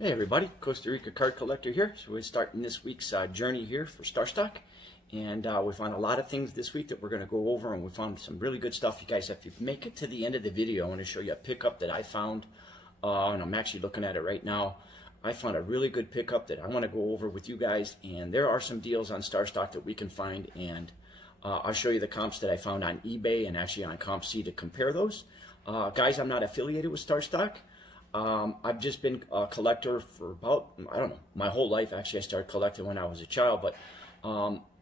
Hey everybody, Costa Rica card collector here. So we're starting this week's journey here for StarStock, and we found a lot of things this week that we're going to go over, and we found some really good stuff. You guys, if you make it to the end of the video, I want to show you a pickup that I found, and I'm actually looking at it right now. I found a really good pickup that I want to go over with you guys, and there are some deals on StarStock that we can find, and I'll show you the comps that I found on eBay and actually on CompC to compare those. Guys, I'm not affiliated with StarStock. I've just been a collector for about, I don't know, my whole life. Actually, I started collecting when I was a child, but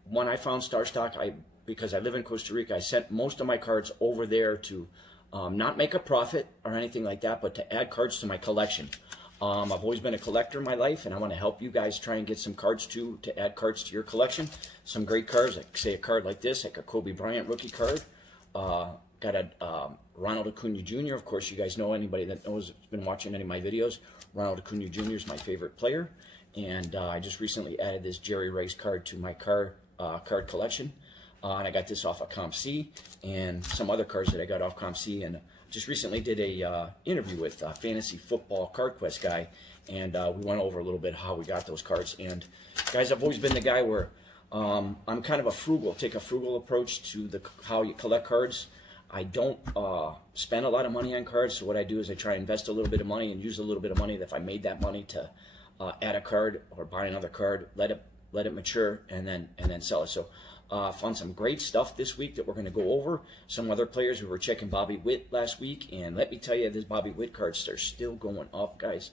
when I found StarStock, because I live in Costa Rica, I sent most of my cards over there to not make a profit or anything like that, but to add cards to my collection. I've always been a collector in my life, and I want to help you guys try and get some cards to add cards to your collection. Some great cards, like say a card like this, like a Kobe Bryant rookie card. Got a Ronald Acuna Jr. Of course, you guys know, anybody that knows, has been watching any of my videos, Ronald Acuna Jr. is my favorite player. And I just recently added this Jerry Rice card to my card collection. And I got this off of CompC, and some other cards that I got off CompC. And just recently did a interview with a Fantasy Football Card Quest guy, and we went over a little bit how we got those cards. And guys, I've always been the guy where I'm kind of take a frugal approach to how you collect cards. I don't spend a lot of money on cards, so what I do is I try to invest a little bit of money and use a little bit of money. If I made that money to add a card or buy another card, let it mature, and then sell it. So found some great stuff this week that we're going to go over. Some other players, we were checking Bobby Witt last week, and let me tell you, this Bobby Witt cards are still going up, guys.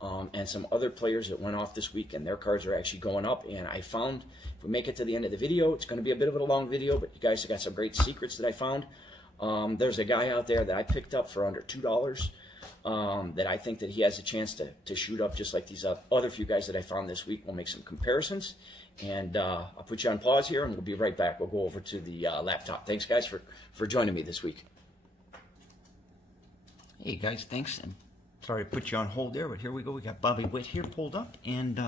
And some other players that went off this week, and their cards are actually going up. And I found, if we make it to the end of the video, it's going to be a bit of a long video, but you guys have got some great secrets that I found. There's a guy out there that I picked up for under $2 that I think that he has a chance to shoot up just like these other few guys that I found this week. We'll make some comparisons, and I'll put you on pause here, and we'll be right back. We'll go over to the laptop. Thanks, guys, for joining me this week. Hey, guys, thanks. And sorry to put you on hold there, but here we go. We got Bobby Witt here pulled up, and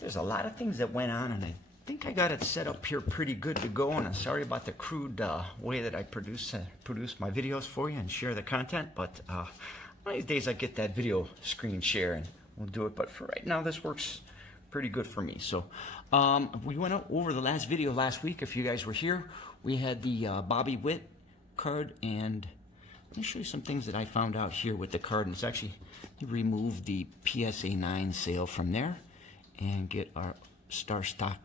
there's a lot of things that went on, and I think I got it set up here pretty good to go. And I'm sorry about the crude way that I produce my videos for you and share the content, but one of these days I get that video screen share and we'll do it. But for right now, this works pretty good for me. So we went over the last video last week. If you guys were here, we had the Bobby Witt card, and let me show you some things that I found out here with the card. And it's actually, you remove the PSA10 sale from there and get our StarStock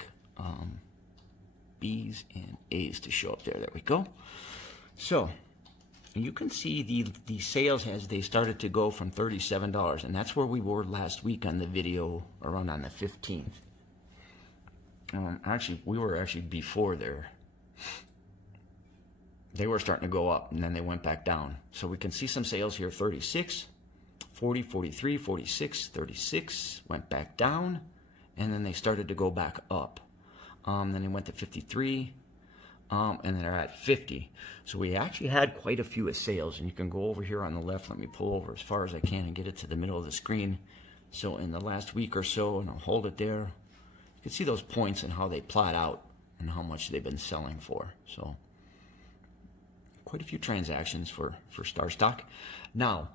B's and A's to show up there. There we go. So you can see the sales as they started to go from $37, and that's where we were last week on the video, around on the 15th. Actually, we were actually before there. They were starting to go up, and then they went back down. So we can see some sales here: 36, 40, 43, 46, 36, went back down, and then they started to go back up. Then they went to 53, and then they're at 50. So we actually had quite a few sales, and you can go over here on the left. Let me pull over as far as I can and get it to the middle of the screen. So in the last week or so, and I'll hold it there, you can see those points and how they plot out and how much they've been selling for. So quite a few transactions for StarStock. Now,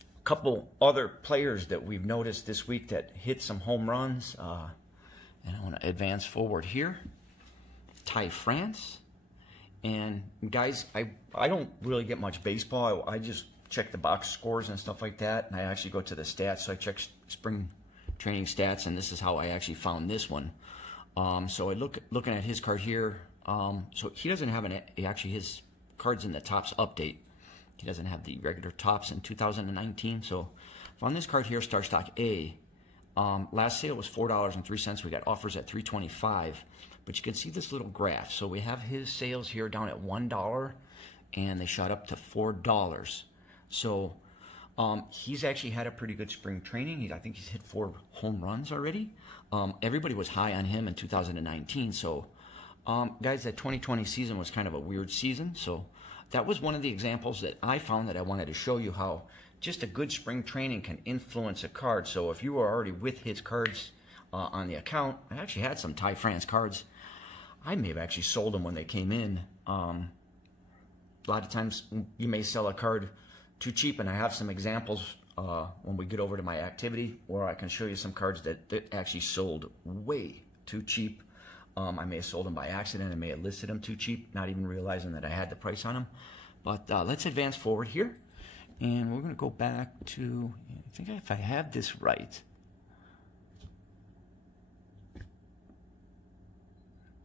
a couple other players that we've noticed this week that hit some home runs. And I want to advance forward here. Ty France. And guys, I don't really get much baseball. I just check the box scores and stuff like that. And I actually go to the stats. So I check spring training stats, and this is how I actually found this one. So I looking at his card here. So he doesn't have actually his cards in the Topps update. He doesn't have the regular Topps in 2019. So found this card here, StarStock A. Last sale was $4.03. We got offers at $3.25, but you can see this little graph. So we have his sales here down at $1, and they shot up to $4. So he's actually had a pretty good spring training. I think he's hit 4 home runs already. Everybody was high on him in 2019. So guys, that 2020 season was kind of a weird season. So that was one of the examples that I found that I wanted to show you how just a good spring training can influence a card. So if you were already with his cards on the account, I actually had some Ty France cards. I may have actually sold them when they came in. A lot of times you may sell a card too cheap, and I have some examples when we get over to my activity, or I can show you some cards that actually sold way too cheap. I may have sold them by accident. I may have listed them too cheap, not even realizing that I had the price on them. But let's advance forward here. And we're going to go back to, I think if I have this right,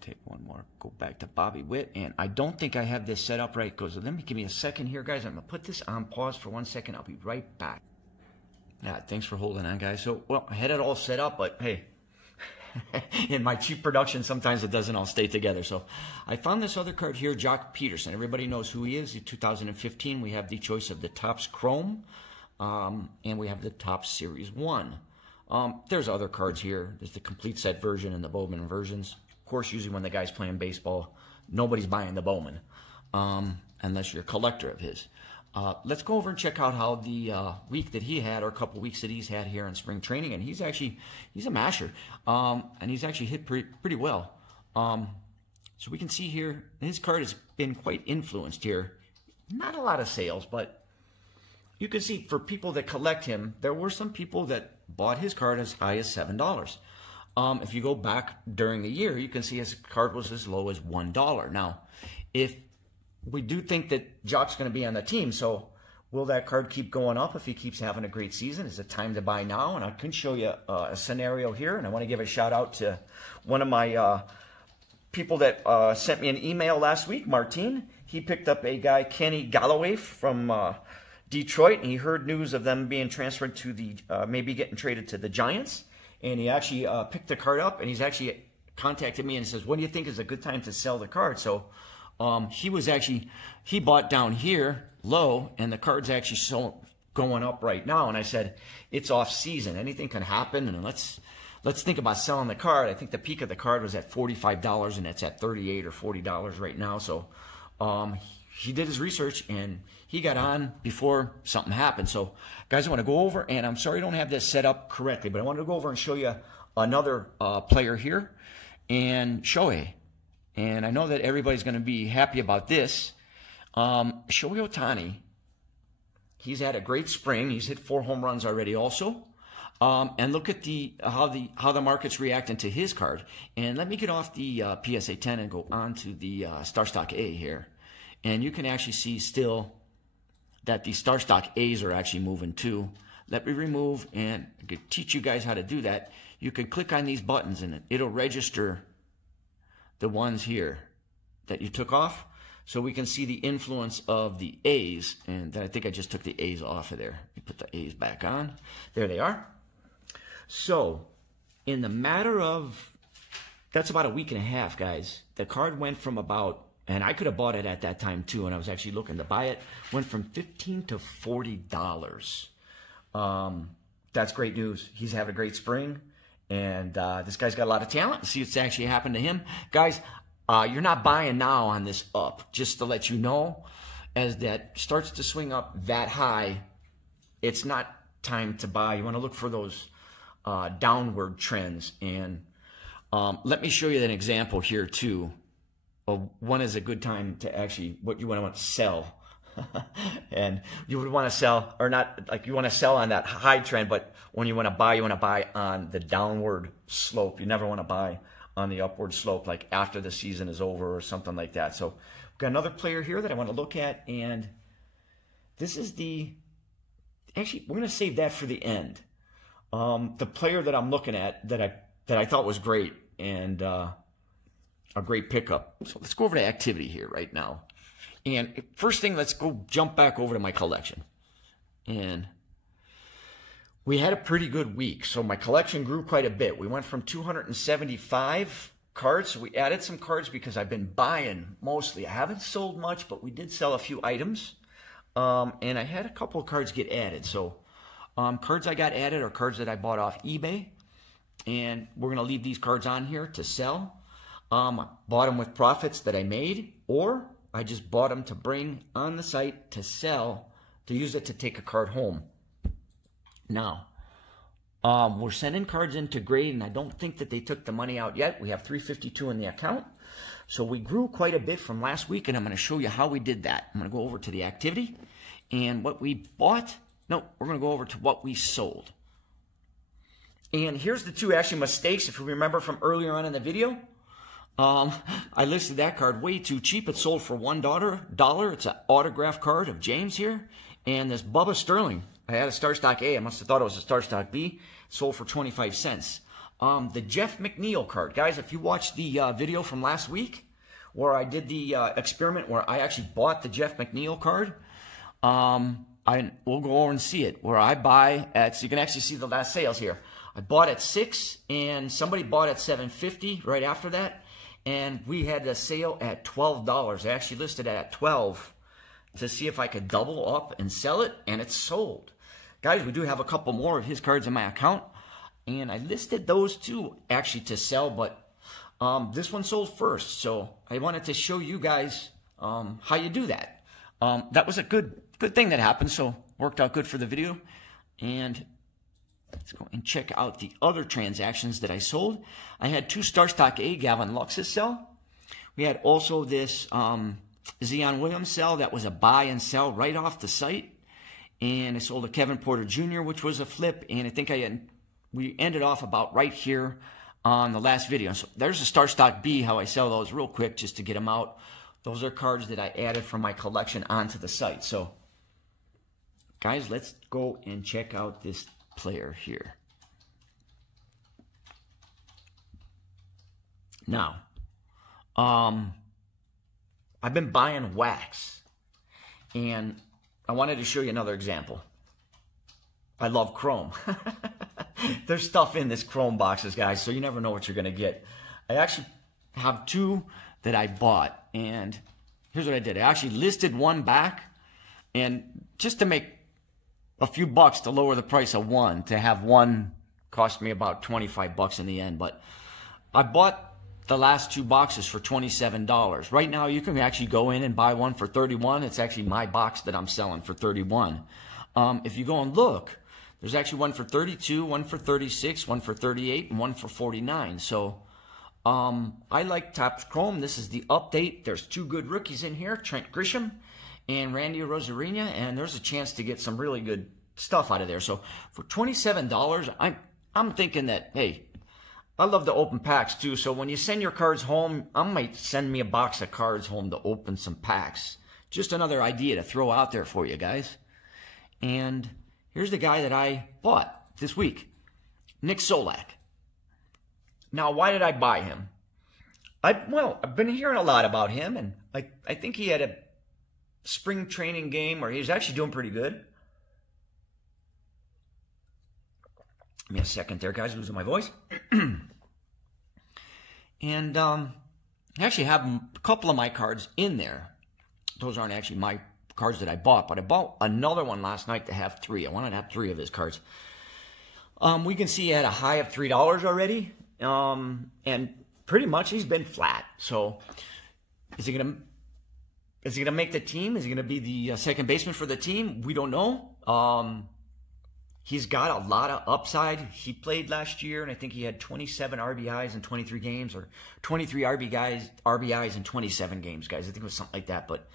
take one more, go back to Bobby Witt. And I don't think I have this set up right. Give me a second here, guys. I'm going to put this on pause for 1 second. I'll be right back. Yeah, thanks for holding on, guys. So, well, I had it all set up, but hey, in my cheap production, sometimes it doesn't all stay together. So I found this other card here, Jock Peterson. Everybody knows who he is. In 2015, we have the choice of the Topps Chrome, and we have the Topps Series 1. There's other cards here. There's the complete set version and the Bowman versions. Of course, usually when the guy's playing baseball, nobody's buying the Bowman, unless you're a collector of his. Let's go over and check out how the week that he had, or a couple weeks that he's had here in spring training. And he's a masher, and he's actually hit pretty well. So we can see here, his card has been quite influenced here. Not a lot of sales, but you can see for people that collect him, there were some people that bought his card as high as $7. If you go back during the year, you can see his card was as low as $1. Now, if we do think that Jock's going to be on the team, so will that card keep going up if he keeps having a great season? Is it time to buy now? And I can show you a scenario here, and I want to give a shout out to one of my people that sent me an email last week, Martin. He picked up a guy, Kenny Galloway from Detroit, and he heard news of them being transferred to the, maybe getting traded to the Giants, and he actually picked the card up, and he's actually contacted me and says, when do you think is a good time to sell the card? So he bought down here low, and the card's actually going up right now. And I said, it's off season. Anything can happen. And let's think about selling the card. I think the peak of the card was at $45, and it's at $38 or $40 right now. So, he did his research, and he got on before something happened. So, guys, I want to go over, and I'm sorry I don't have this set up correctly, but I wanted to go over and show you another player here, and Shoei. And I know that everybody's going to be happy about this. Shoei Otani, he's had a great spring. He's hit 4 home runs already also. And look at how the market's reacting to his card. And let me get off the PSA10 and go on to the StarStock A here. And you can actually see still that the StarStock A's are actually moving too. Let me remove, and I could teach you guys how to do that. You can click on these buttons, and it'll register the ones here that you took off, so we can see the influence of the A's. And I think I just took the A's off of there. Let me put the A's back on. There they are. So in the matter of, that's about a week and a half, guys, the card went from about, and I could have bought it at that time too, and I was actually looking to buy it, went from $15 to $40. That's great news. He's having a great spring. And this guy's got a lot of talent. See what's actually happened to him. Guys, you're not buying now on this up. Just to let you know, as that starts to swing up that high, it's not time to buy. You want to look for those downward trends. And let me show you an example here, too. One is a good time to actually, what you want to sell. And you would want to sell, or not, like you want to sell on that high trend, but when you want to buy on the downward slope. You never want to buy on the upward slope, like after the season is over or something like that. So we've got another player here that I want to look at, and this is actually, we're going to save that for the end. The player that I'm looking at that I thought was great, and a great pickup. So let's go over to activity here right now. And first thing, let's go jump back over to my collection. And we had a pretty good week. So my collection grew quite a bit. We went from 275 cards. So we added some cards because I've been buying mostly. I haven't sold much, but we did sell a few items. And I had a couple of cards get added. So cards I got added are cards that I bought off eBay. And we're going to leave these cards on here to sell. Bought them with profits that I made, or I just bought them to bring on the site to sell, to use it to take a card home. Now, we're sending cards in to grade, and I don't think that they took the money out yet. We have $352 in the account. So we grew quite a bit from last week, and I'm going to show you how we did that. I'm going to go over to the activity, and what we bought, No, we're going to go over to what we sold. And here's the two actually mistakes, if you remember from earlier on in the video. I listed that card way too cheap. It sold for $1. It's an autograph card of James here. And this Bubba Sterling, I had a StarStock A. I must have thought it was a StarStock B. Sold for 25 cents. The Jeff Mcneil card. Guys, if you watched the video from last week, where I did the experiment where I actually bought the Jeff Mcneil card, we'll go over and see it, where I buy at, so you can actually see the last sales here. I bought at $6, and somebody bought at $7.50 right after that, and we had the sale at $12. I actually listed it at $12 to see if I could double up and sell it, and it's sold. Guys, we do have a couple more of his cards in my account, and I listed those two actually to sell, but this one sold first, so I wanted to show you guys how you do that. That was a good thing that happened, so worked out good for the video. And let's go and check out the other transactions that I sold. I had two StarStock A Gavin Luxus sell. We had also this Zion Williams sell that was a buy and sell right off the site. And I sold a Kevin Porter Jr., which was a flip, and I think we ended off about right here on the last video. So there's a StarStock B, how I sell those real quick just to get them out. Those are cards that I added from my collection onto the site. So, guys, let's go and check out this player here. Now, I've been buying wax, and I wanted to show you another example. I love chrome. There's stuff in this chrome boxes, guys, so you never know what you're going to get. I actually have two that I bought, and here's what I did. I actually listed one back, and just to make a few bucks to lower the price of one, to have one cost me about 25 bucks in the end, but I bought the last two boxes for $27. Right now, you can actually go in and buy one for $31. It's actually my box that I'm selling for $31. If you go and look, there's actually one for $32, one for $36, one for $38, and one for $49. So I like Topps Chrome. This is the update. There's two good rookies in here, Trent Grisham and Randy Rosarina, and there's a chance to get some really good stuff out of there. So for $27, I'm thinking that, hey, I love to open packs too. So when you send your cards home, I might send me a box of cards home to open some packs. Just another idea to throw out there for you guys. And here's the guy that I bought this week, Nick Solak. Now, why did I buy him? I've been hearing a lot about him, and I think he had a spring training game where he was actually doing pretty good. Give me a second there, guys. Losing my voice. And I actually have a couple of my cards in there. Those aren't actually my cards that I bought, but I bought another one last night to have three. I wanted to have three of his cards. We can see he had a high of $3 already, and pretty much he's been flat. So is he gonna make the team? Is he gonna be the second baseman for the team? We don't know. He's got a lot of upside. He played last year, and I think he had 27 RBIs in 23 games, or 23 RBIs in 27 games, guys. I think it was something like that. But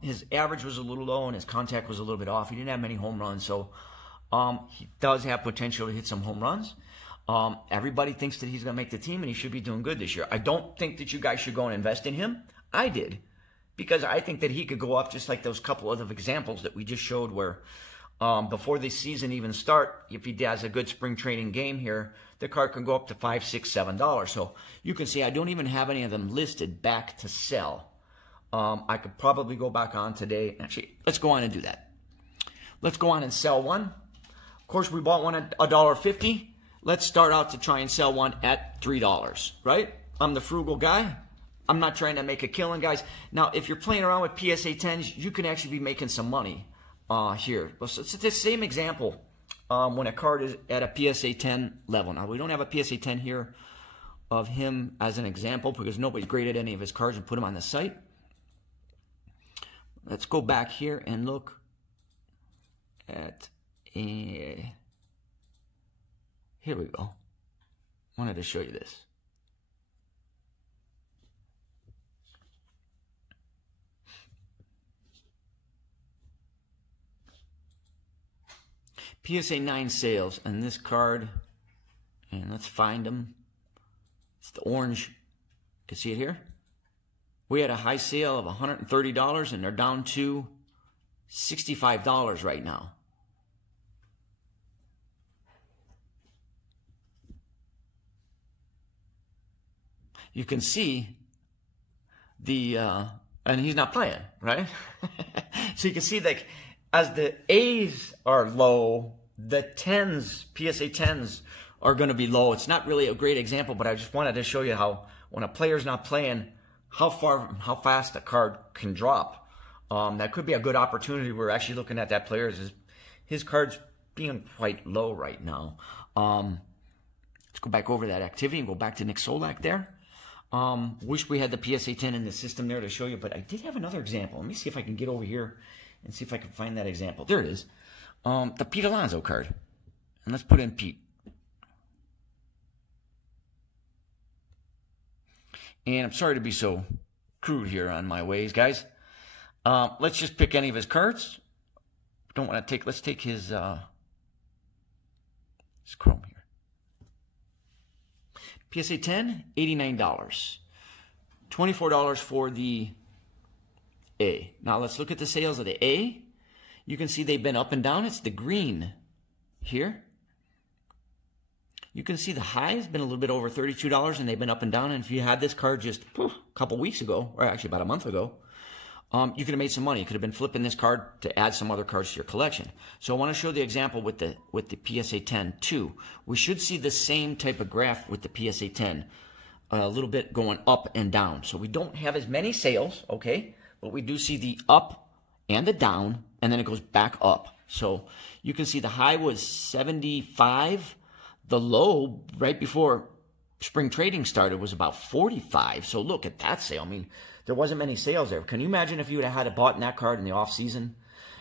his average was a little low, and his contact was a little bit off. He didn't have many home runs, so he does have potential to hit some home runs. Everybody thinks that he's going to make the team, and he should be doing good this year. I don't think that you guys should go and invest in him. I did, because I think that he could go up just like those couple of examples that we just showed where before the season even start, if he has a good spring training game here, the card can go up to $5, $6, $7. So you can see I don't even have any of them listed back to sell. I could probably go back on today. Actually, let's go on and do that. Let's go on and sell one. Of course, we bought one at $1.50. Let's start out to try and sell one at $3, right? I'm the frugal guy. I'm not trying to make a killing, guys. Now, if you're playing around with PSA 10s, you can actually be making some money here. So it's the same example when a card is at a PSA 10 level. Now, we don't have a PSA 10 here of him as an example because nobody's graded any of his cards and put them on the site. Let's go back here and look at here we go. Wanted to show you this. PSA 9 sales on this card, and let's find them. It's the orange. You can see it here. We had a high sale of $130, and they're down to $65 right now. You can see the, and he's not playing, right? So you can see that as the A's are low, the 10s, PSA 10s, are going to be low. It's not really a great example, but I just wanted to show you how when a player's not playing, how fast a card can drop. That could be a good opportunity. We're actually looking at that player's, his card's being quite low right now. Let's go back over that activity and go back to Nick Solak there. Wish we had the PSA 10 in the system there to show you, but I did have another example. Let me see if I can get over here and see if I can find that example. There it is. The Pete Alonso card. And let's put in Pete. And I'm sorry to be so crude here on my ways, guys. Let's just pick any of his cards. Don't want to take, let's take his chrome here. PSA 10, $89. $24 for the A. Now let's look at the sales of the A. You can see they've been up and down. It's the green here. You can see the high has been a little bit over $32, and they've been up and down. And if you had this card just a couple weeks ago, or actually about a month ago, you could have made some money. You could have been flipping this card to add some other cards to your collection. So I want to show the example with the PSA 10 too. We should see the same type of graph with the PSA 10, a little bit going up and down. So we don't have as many sales, okay, but we do see the up and the down, and then it goes back up. So you can see the high was 75. The low right before spring trading started was about 45. So look at that sale. I mean, there wasn't many sales there. Can you imagine if you would have had bought that card in the off season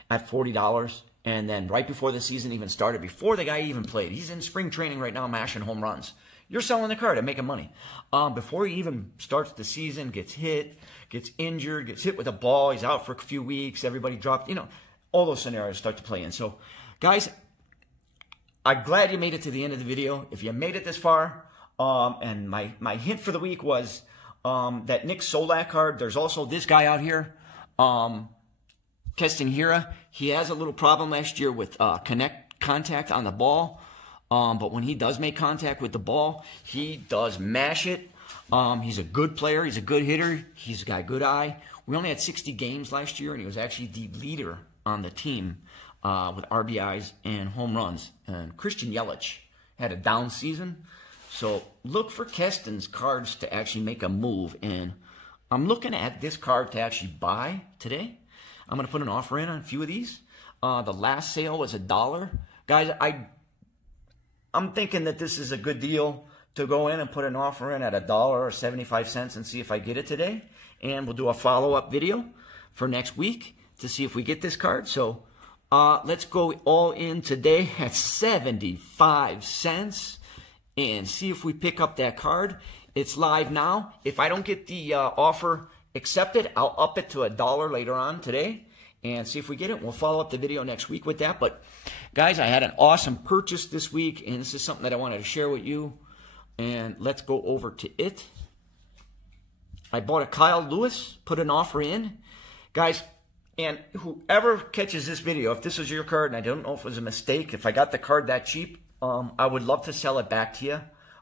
at $40, and then right before the season even started, before the guy even played, he's in spring training right now mashing home runs. You're selling the card and making money. Before he even starts the season, gets hit, gets injured, gets hit with a ball, he's out for a few weeks, everybody dropped, you know, all those scenarios start to play in. So, guys, I'm glad you made it to the end of the video. If you made it this far, and my hint for the week was that Nick Solak card. There's also this guy out here, Keston Hira. He has a little problem last year with contact on the ball. But when he does make contact with the ball, he does mash it. He's a good player. He's a good hitter. He's got a good eye. We only had 60 games last year, and he was actually the leader on the team with RBIs and home runs. And Christian Yelich had a down season. So look for Keston's cards to actually make a move. And I'm looking at this card to actually buy today. I'm going to put an offer in on a few of these. The last sale was $1. Guys, I'm thinking that this is a good deal to go in and put an offer in at $1.75 and see if I get it today. And we'll do a follow-up video for next week to see if we get this card. So let's go all in today at 75 cents and see if we pick up that card. It's live now. If I don't get the offer accepted, I'll up it to $1 later on today and see if we get it. We'll follow up the video next week with that. But guys, I had an awesome purchase this week, and this is something that I wanted to share with you. And let's go over to it. I bought a Kyle Lewis, put an offer in. Guys, and whoever catches this video, if this was your card, and I don't know if it was a mistake, if I got the card that cheap, I would love to sell it back to you.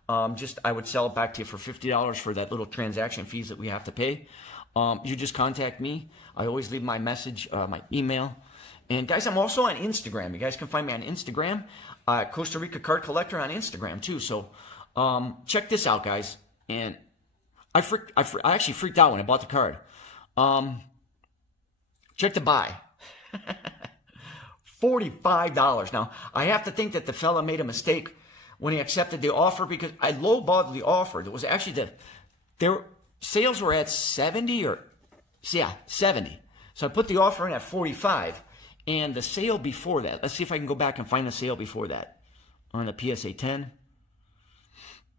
I would sell it back to you for $50 for that little transaction fees that we have to pay. You just contact me. I always leave my message, my email. And guys, I'm also on Instagram. You guys can find me on Instagram. Costa Rica Card Collector on Instagram too. So check this out, guys. And I actually freaked out when I bought the card. Check the buy. $45. Now, I have to think that the fella made a mistake when he accepted the offer because I lowballed the offer. It was actually their sales were at 70 or, yeah, 70. So I put the offer in at 45. And the sale before that, let's see if I can go back and find the sale before that on the PSA 10.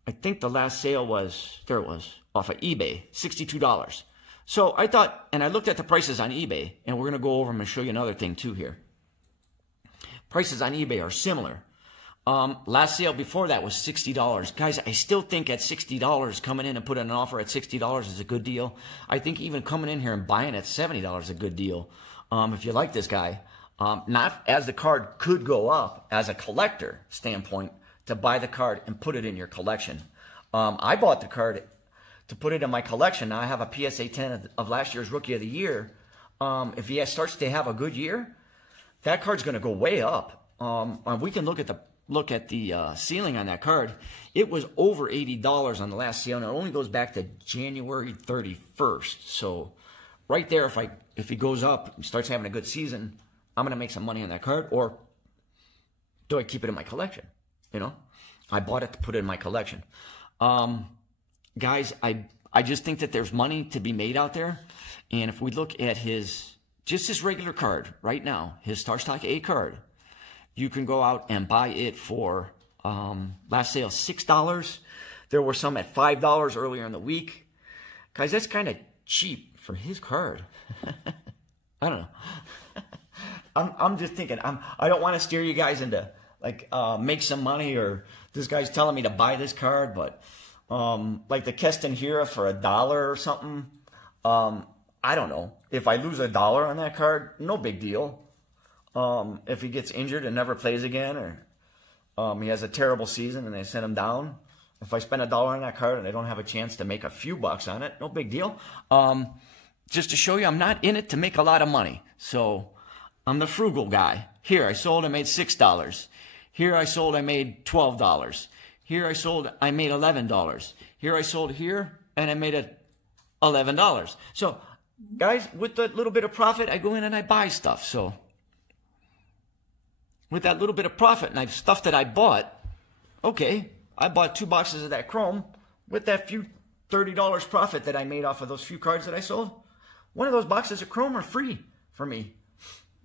I think the last sale was, there it was, off of eBay, $62. So I thought, and I looked at the prices on eBay, and we're going to go over them and show you another thing too here. Prices on eBay are similar. Last sale before that was $60. Guys, I still think at $60, coming in and putting an offer at $60 is a good deal. I think even coming in here and buying at $70 is a good deal. If you like this guy, not as the card could go up as a collector standpoint, to buy the card and put it in your collection. I bought the card to put it in my collection. Now I have a PSA10 of last year's Rookie of the Year. If he starts to have a good year, that card's going to go way up. We can look at the ceiling on that card. It was over $80 on the last sale, and it only goes back to January 31st. So right there, if he goes up and starts having a good season, I'm going to make some money on that card. Or do I keep it in my collection? You know, I bought it to put it in my collection. Guys, I just think that there's money to be made out there. And if we look at his regular card right now, his StarStock A card, you can go out and buy it for, last sale, $6. There were some at $5 earlier in the week. Guys, that's kind of cheap for his card. I don't know. I'm just thinking, I don't want to steer you guys into, like, make some money, or this guy's telling me to buy this card, but, like the Keston Hira for $1 or something, I don't know. If I lose $1 on that card, no big deal. If he gets injured and never plays again, or he has a terrible season and they send him down, if I spend $1 on that card and I don't have a chance to make a few bucks on it, no big deal. Just to show you, I'm not in it to make a lot of money. So I'm the frugal guy. Here I sold, I made $6. Here I sold, I made $12. Here I sold, I made $11. Here I sold here, and I made $11. So, guys, with that little bit of profit, I go in and I buy stuff. So, with that little bit of profit and stuff that I bought, okay, I bought 2 boxes of that chrome. With that few $30 profit that I made off of those few cards that I sold, one of those boxes of chrome are free for me.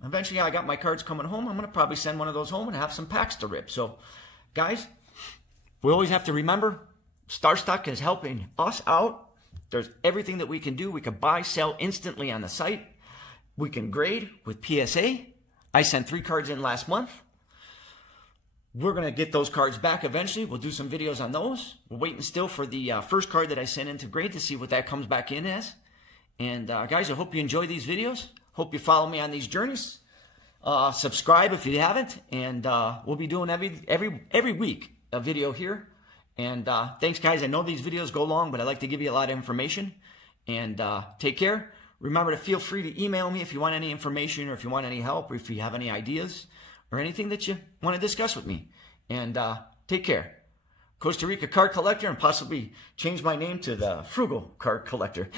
Eventually, I got my cards coming home. I'm going to probably send one of those home and have some packs to rip. So, guys, we always have to remember, StarStock is helping us out. There's everything that we can do. We can buy, sell instantly on the site. We can grade with PSA. I sent 3 cards in last month. We're going to get those cards back eventually. We'll do some videos on those. We're waiting still for the first card that I sent in to grade to see what that comes back in as. And guys, I hope you enjoy these videos. Hope you follow me on these journeys. Subscribe if you haven't. And we'll be doing every week a video here. And thanks, guys. I know these videos go long, but I like to give you a lot of information. And take care. Remember to feel free to email me if you want any information, or if you want any help, or if you have any ideas or anything that you want to discuss with me. And take care. Costa Rica card collector, and possibly change my name to the frugal card collector.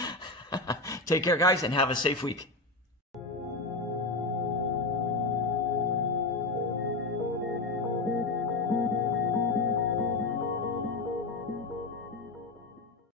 Take care, guys, and have a safe week.